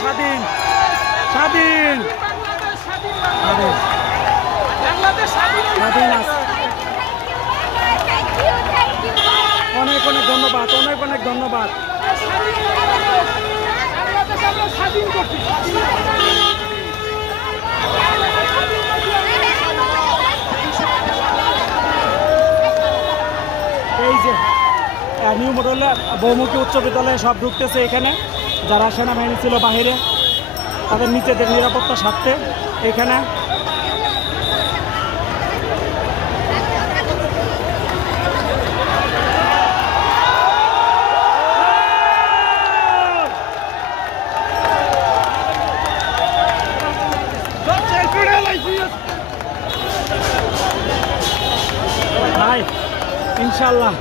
স্বাধীন স্বাধীন স্বাধীন আছে। অনেক অনেক ধন্যবাদ, অনেক অনেক ধন্যবাদ। এই যে নিউ মডেল বহুমুখী উচ্চ বিদ্যালয়ে সব ঢুকতেছে এখানে, যারা সেনাবাহিনী ছিল বাহিরে তাদের নিজেদের নিরাপত্তা স্বার্থে এখানে ভাই ইনশাল্লাহ